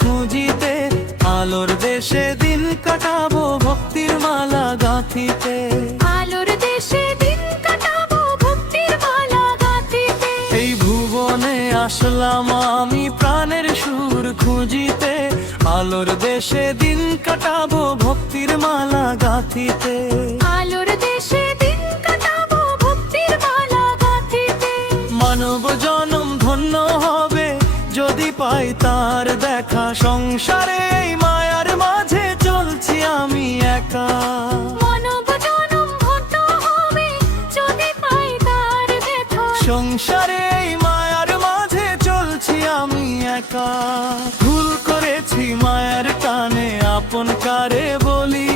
খুঁজিতে, আলোর দেশে দিন কাটাবো ভক্তির মালা গাঁথিতে। আলোর দেশে দিন কাটাবো ভক্তির মালা গাঁথিতে। এই ভুবনে আসলাম আমি প্রাণের সুর খুঁজিতে, আলোর দেশে দিন কাটাবো ভক্তির মালা গাঁথিতে। আলোর দেশে দিন কাটাবো ভক্তির মালা গাঁথিতে। মানব জনম ধন্য হবে যদি পাই তার দেখা, সংসারে এই মায়ার মাঝে চলছি আমি একা। মানব জনম ধন্য হবে যদি পাই তার দেখা। সংসারে এই মায়ার মাঝে চলছি আমি একা। ভুল করেছি মায়ার টানে আপন কারে বলি,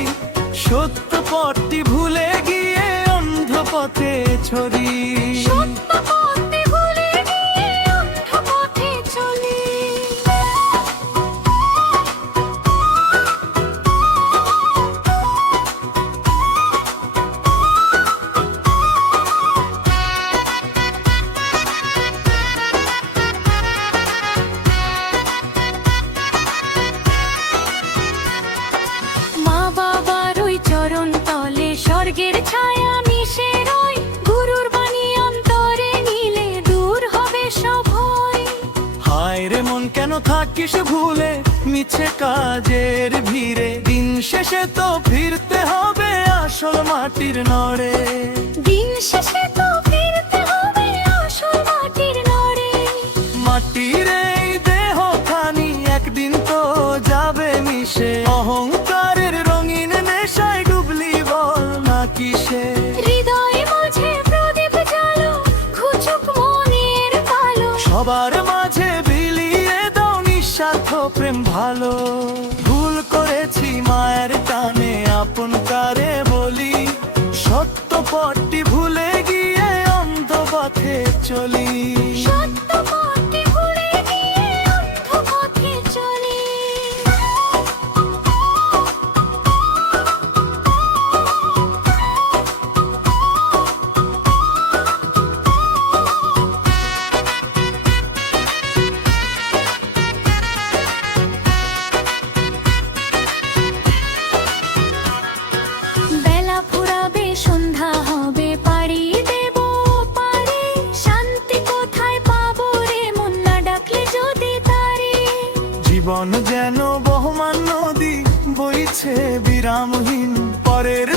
সত্য পথটি ভুলে গিয়ে অন্ধ পথে ছড়ি। সত্য পথে ভুলে গিয়ে অন্ধ পথে চলি। মা বাবার ওই চরণ তলে স্বর্গের ছায়া মিশে রয়। গুরুর বাণী অন্তরে নিলে দূর হবে সব ভয়। হায় রে মন কেন থাকিস ভুলে মিছে কাজের ভিড়ে, দিন শেষে তো ফিরতে হবে আসল মাটির নড়ে। দিন শেষে তো ফিরতে হবে আসল মাটির নড়ে। মাটির এই দেহ খানি একদিন তো যাবে মিশে, অহংকারের রঙিন নেশায় ডুবলি বল না কিসে। হৃদয় মাঝে প্রদীপ জ্বালো, ঘুচুক মনের কালো। সবার মাঝে বিলিয়ে দাও নিঃস্বার্থ প্রেম ভালো। ভুল করেছি মায়ের টানে আপন কারে বলি, সত্য পথটি ভুলে গিয়ে অন্ধ পথে চলি। সত্য পথে ভুলে গিয়ে অন্ধ পথে চলি। বেলা ফুরাবে সন্ধ্যা হবে পাড়ি দেব পারে। শান্তি কোথায় পাবো রে মন না ডাকলে যদি তারে। জীবন যেন বহমান নদী বইছে বিরামহীন, পরের